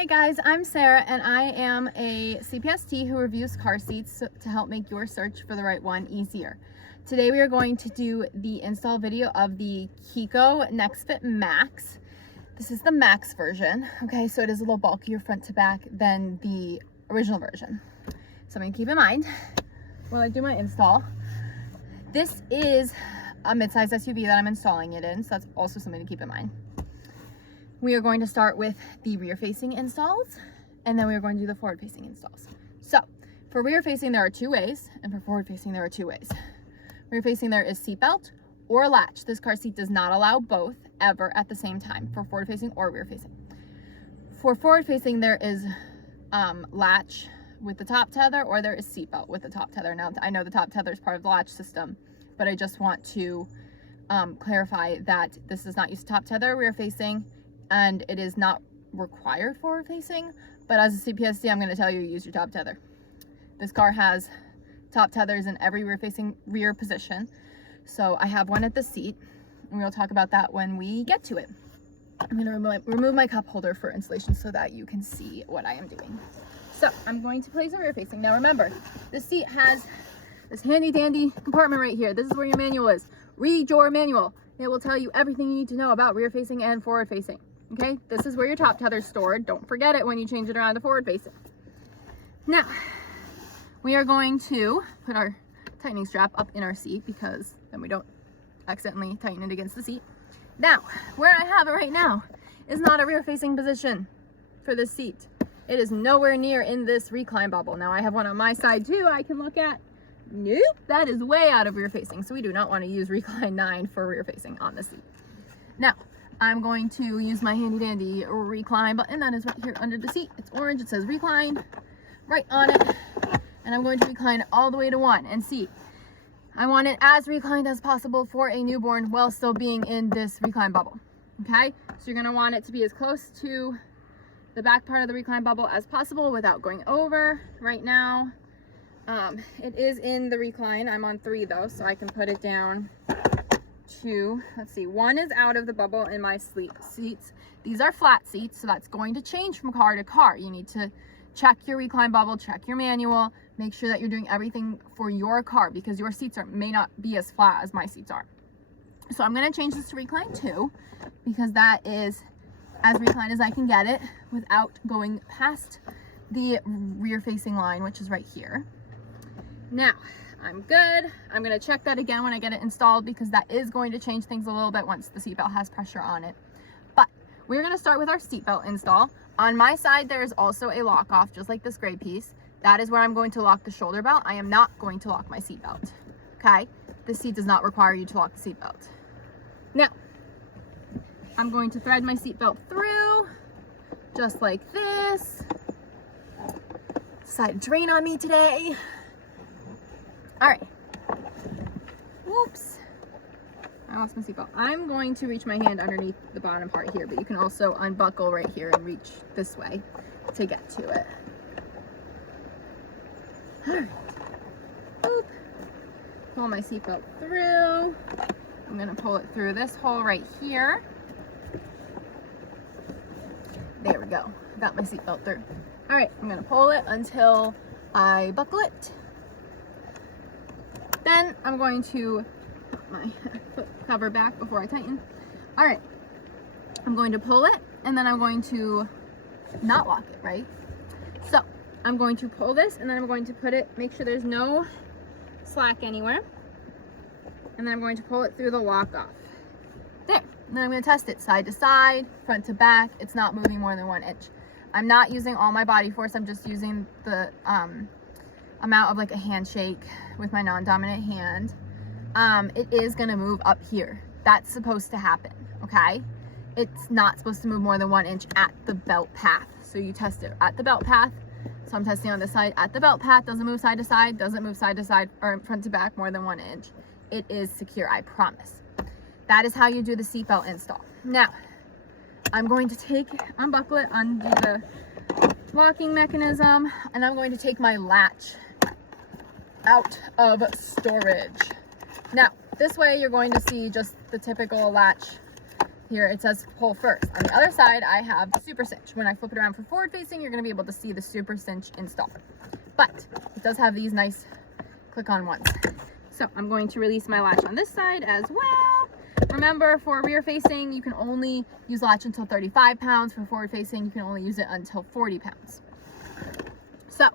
Hi guys, I'm Sarah and I am a CPST who reviews car seats to help make your search for the right one easier. Today we are going to do the install video of the Chicco Nextfit Max. This is the Max version, okay, so it is a little bulkier front to back than the original version. Something to keep in mind when I do my install. This is a mid-size SUV that I'm installing it in, so that's also something to keep in mind. We are going to start with the rear-facing installs, and then we are going to do the forward-facing installs. So, for rear-facing there are two ways, and for forward-facing there are two ways. Rear-facing there is seatbelt or latch. This car seat does not allow both ever at the same time for forward-facing or rear-facing. For forward-facing there is latch with the top tether, or there is seatbelt with the top tether. Now, I know the top tether is part of the latch system, but I just want to clarify that this does not use top tether rear-facing, and it is not required forward facing, but as a CPST, I'm going to tell you use your top tether. This car has top tethers in every rear position. So I have one at the seat, and we'll talk about that when we get to it. I'm going to remove my cup holder for installation so that you can see what I am doing. So I'm going to place a rear facing. Now remember, the seat has this handy dandy compartment right here. This is where your manual is. Read your manual. It will tell you everything you need to know about rear facing and forward facing. Okay, this is where your top tether is stored. Don't forget it when you change it around to forward facing. Now, we are going to put our tightening strap up in our seat because then we don't accidentally tighten it against the seat. Now, where I have it right now is not a rear facing position for this seat. It is nowhere near in this recline bubble. Now I have one on my side too I can look at. Nope, that is way out of rear facing. So we do not want to use recline 9 for rear facing on the seat. Now, I'm going to use my handy dandy recline button that is right here under the seat. It's orange, it says recline right on it. And I'm going to recline all the way to 1 and see. I want it as reclined as possible for a newborn while still being in this recline bubble. Okay, so you're gonna want it to be as close to the back part of the recline bubble as possible without going over. Right now, it is in the recline. I'm on 3 though, so I can put it down to, let's see, 1 is out of the bubble in my seats. These are flat seats, so that's going to change from car to car. You need to check your recline bubble, check your manual, make sure that you're doing everything for your car because your seats may not be as flat as my seats are. So I'm going to change this to recline 2 because that is as reclined as I can get it without going past the rear facing line, which is right here. Now, I'm good. I'm going to check that again when I get it installed because that is going to change things a little bit once the seatbelt has pressure on it. But we're going to start with our seatbelt install. On my side, there is also a lock off, just like this gray piece. That is where I'm going to lock the shoulder belt. I am not going to lock my seatbelt. Okay? This seat does not require you to lock the seatbelt. Now, I'm going to thread my seatbelt through, just like this. Decided to rain on me today. All right. Whoops. I lost my seatbelt. I'm going to reach my hand underneath the bottom part here, but you can also unbuckle right here and reach this way to get to it. All right. Boop. Pull my seatbelt through. I'm going to pull it through this hole right here. There we go. Got my seatbelt through. All right. I'm going to pull it until I buckle it. Then I'm going to put my foot cover back before I tighten. All right, I'm going to pull it and then I'm going to not lock it, right? So I'm going to pull this and then I'm going to put it, make sure there's no slack anywhere. And then I'm going to pull it through the lock off. There, and then I'm going to test it side to side, front to back. It's not moving more than 1 inch. I'm not using all my body force. I'm just using the amount of like a handshake with my non-dominant hand. It is gonna move up here. That's supposed to happen, okay? It's not supposed to move more than 1 inch at the belt path. So you test it at the belt path. So I'm testing on this side at the belt path. Doesn't move side to side, doesn't move side to side or front to back more than 1 inch. It is secure, I promise. That is how you do the seatbelt install. Now, I'm going to unbuckle it, undo the locking mechanism, and I'm going to take my latch out of storage. Now, this way you're going to see just the typical latch here it says pull first. On the other side, I have the super cinch. When I flip it around for forward facing, you're gonna be able to see the super cinch install. But it does have these nice click-on ones. So I'm going to release my latch on this side as well. Remember, for rear facing, you can only use latch until 35 pounds. For forward facing, you can only use it until 40 pounds. So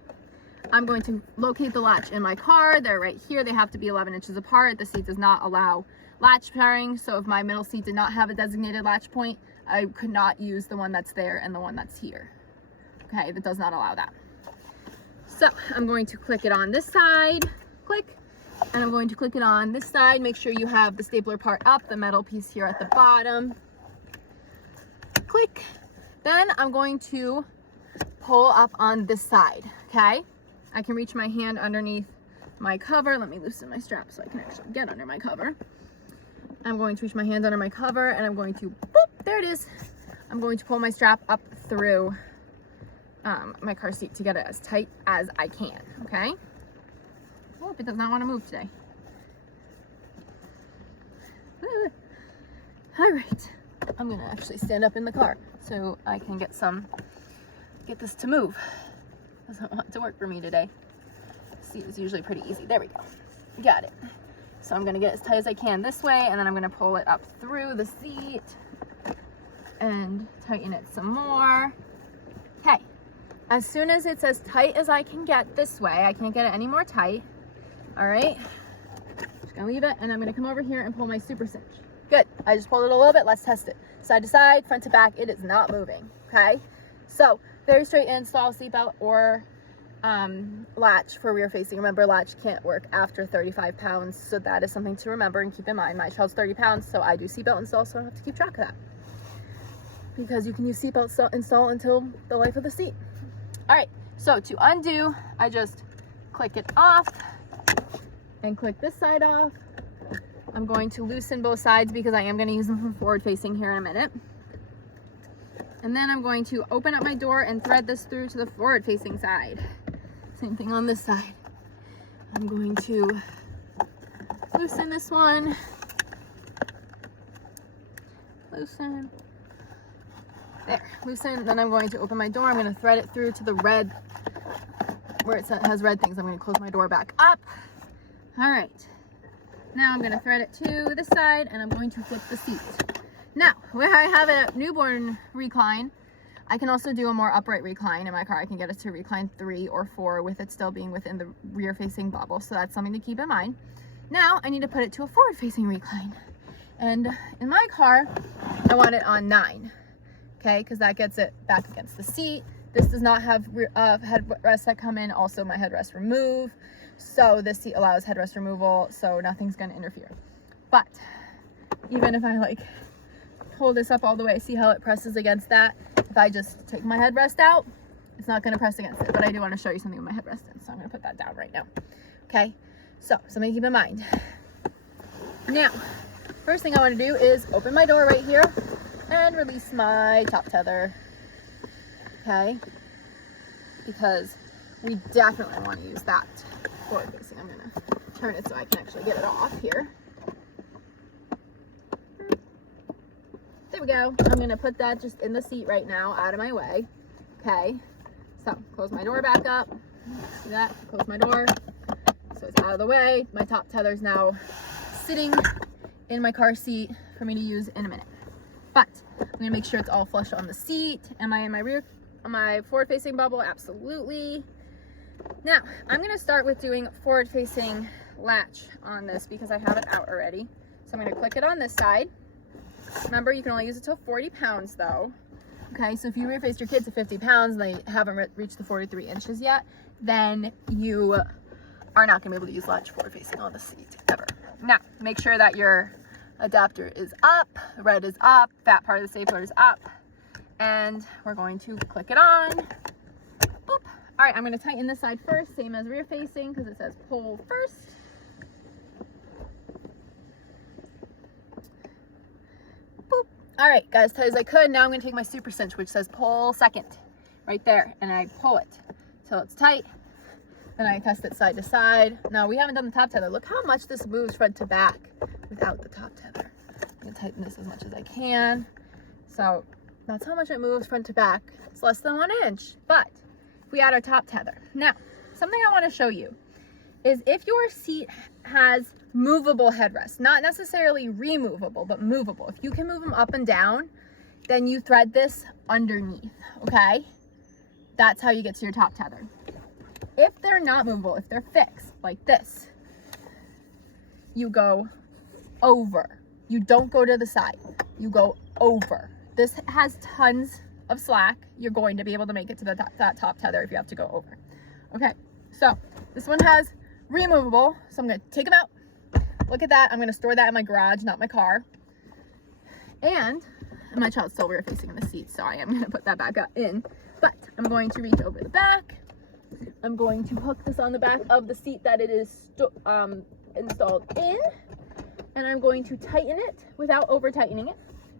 I'm going to locate the latch in my car. They're right here. They have to be 11 inches apart. The seat does not allow latch pairing. So if my middle seat did not have a designated latch point, I could not use the one that's there and the one that's here. Okay, that does not allow that. So I'm going to click it on this side, click, and I'm going to click it on this side. Make sure you have the stapler part up, the metal piece here at the bottom. Click. Then I'm going to pull up on this side, okay? I can reach my hand underneath my cover. Let me loosen my strap so I can actually get under my cover. I'm going to reach my hand under my cover and I'm going to, boop, there it is. I'm going to pull my strap up through my car seat to get it as tight as I can, okay? Oh, it does not want to move today. All right, I'm gonna actually stand up in the car so I can get this to move. Doesn't want to work for me today. See, it's usually pretty easy. There we go. Got it. So I'm gonna get as tight as I can this way, and then I'm gonna pull it up through the seat and tighten it some more. Okay. As soon as it's as tight as I can get this way, I can't get it any more tight. All right, just gonna leave it, and I'm gonna come over here and pull my super cinch. Good, I just pulled it a little bit. Let's test it. Side to side, front to back, it is not moving, okay? So very straight install, seatbelt or latch for rear facing. Remember, latch can't work after 35 pounds, so that is something to remember and keep in mind. My child's 30 pounds, so I do seatbelt install, so I have to keep track of that. Because you can use seatbelt install until the life of the seat. All right, so to undo, I just click it off and click this side off. I'm going to loosen both sides because I am going to use them from forward facing here in a minute. And then I'm going to open up my door and thread this through to the forward facing side. Same thing on this side. I'm going to loosen this one. Loosen. There, loosen. Then I'm going to open my door. I'm going to thread it through to the red, where it has red things. I'm going to close my door back up. All right. Now I'm going to thread it to this side, and I'm going to flip the seat. Now, where I have a newborn recline, I can also do a more upright recline in my car. I can get it to recline 3 or 4 with it still being within the rear-facing bubble. So that's something to keep in mind. Now I need to put it to a forward-facing recline. And in my car, I want it on 9. Okay, because that gets it back against the seat. This does not have headrests that come in. Also, my headrest remove. So this seat allows headrest removal, so nothing's going to interfere. But even if I like pull this up all the way, see how it presses against that? If I just take my headrest out, it's not going to press against it. But I do want to show you something with my headrest in, so I'm going to put that down right now. Okay, so something to keep in mind. Now, first thing I want to do is open my door right here and release my top tether, okay? Because we definitely want to use that forward facing. I'm gonna turn it so I can actually get it off here. There we go. I'm gonna put that just in the seat right now, out of my way, okay? So close my door back up. See that? Close my door so it's out of the way. My top tether is now sitting in my car seat for me to use in a minute. But I'm gonna make sure it's all flush on the seat. Am I in my forward facing bubble? Absolutely. Now, I'm gonna start with doing forward facing latch on this because I have it out already. So I'm gonna click it on this side. Remember, you can only use it till 40 pounds though. Okay, so if you rear face your kids to 50 pounds and they haven't reached the 43 inches yet, then you are not gonna be able to use latch forward facing on the seat ever. Now, make sure that your adapter is up, the red is up, that part of the stapler is up, and we're going to click it on. Boop. All right, I'm going to tighten this side first, same as rear facing, because it says pull first. Boop. All right, guys, tight as I could. Now I'm going to take my super cinch, which says pull second, right there, and I pull it till it's tight. Then I test it side to side. Now we haven't done the top tether. Look how much this moves front to back without the top tether. I'm gonna tighten this as much as I can. So that's how much it moves front to back. It's less than 1 inch, but if we add our top tether. Now, something I wanna show you is if your seat has movable headrests, not necessarily removable, but movable. If you can move them up and down, then you thread this underneath, okay? That's how you get to your top tether. If they're not movable, if they're fixed like this, you go over. You don't go to the side, you go over. This has tons of slack. You're going to be able to make it to that top tether if you have to go over. Okay, so this one has removable, so I'm gonna take them out. Look at that, I'm gonna store that in my garage, not my car. And my child's still rear facing in the seat, so I am gonna put that back up in. But I'm going to reach over the back. I'm going to hook this on the back of the seat that it is installed in. And I'm going to tighten it without over tightening it.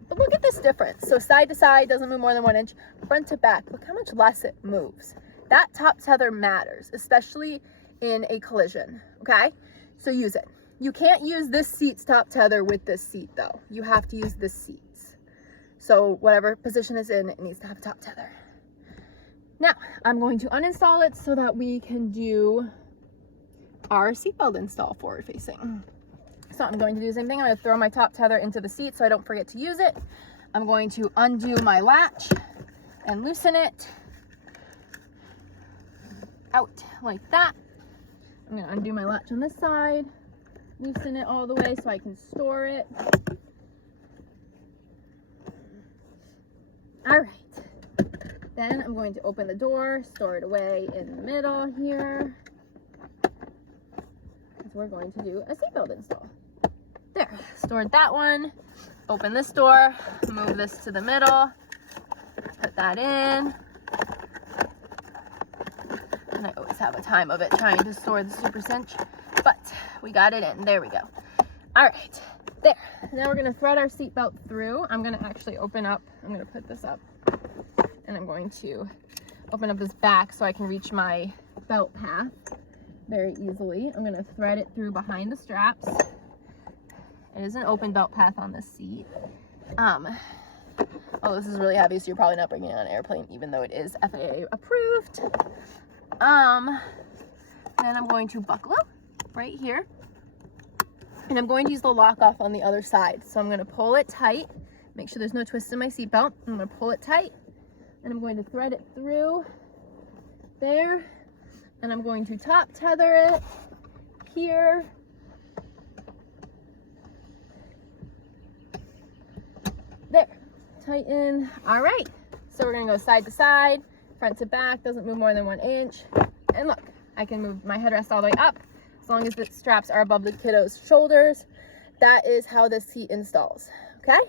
But look at this difference. So side to side doesn't move more than 1 inch. Front to back, look how much less it moves. That top tether matters, especially in a collision, okay? So use it. You can't use this seat's top tether with this seat though. You have to use this seat's. So whatever position it's in, it needs to have a top tether. Now, I'm going to uninstall it so that we can do our seatbelt install forward facing. So I'm going to do the same thing. I'm going to throw my top tether into the seat so I don't forget to use it. I'm going to undo my latch and loosen it out like that. I'm going to undo my latch on this side, loosen it all the way so I can store it. All right. Then I'm going to open the door, store it away in the middle here. Because we're going to do a seatbelt install. There, stored that one. Open this door, move this to the middle, put that in. And I always have a time of it trying to store the super cinch, but we got it in. There we go. All right, there. Now we're gonna thread our seatbelt through. I'm gonna actually open up, I'm gonna put this up, and I'm going to open up this back so I can reach my belt path very easily. I'm gonna thread it through behind the straps. It is an open belt path on this seat. Oh, this is really heavy, so you're probably not bringing it on an airplane, even though it is FAA approved. Then I'm going to buckle up right here. And I'm going to use the lock off on the other side. So I'm gonna pull it tight, make sure there's no twist in my seatbelt. I'm gonna pull it tight, and I'm going to thread it through there. And I'm going to top tether it here. There, tighten. All right, so we're gonna go side to side, front to back, doesn't move more than 1 inch. And look, I can move my headrest all the way up as long as the straps are above the kiddo's shoulders. That is how this seat installs, okay?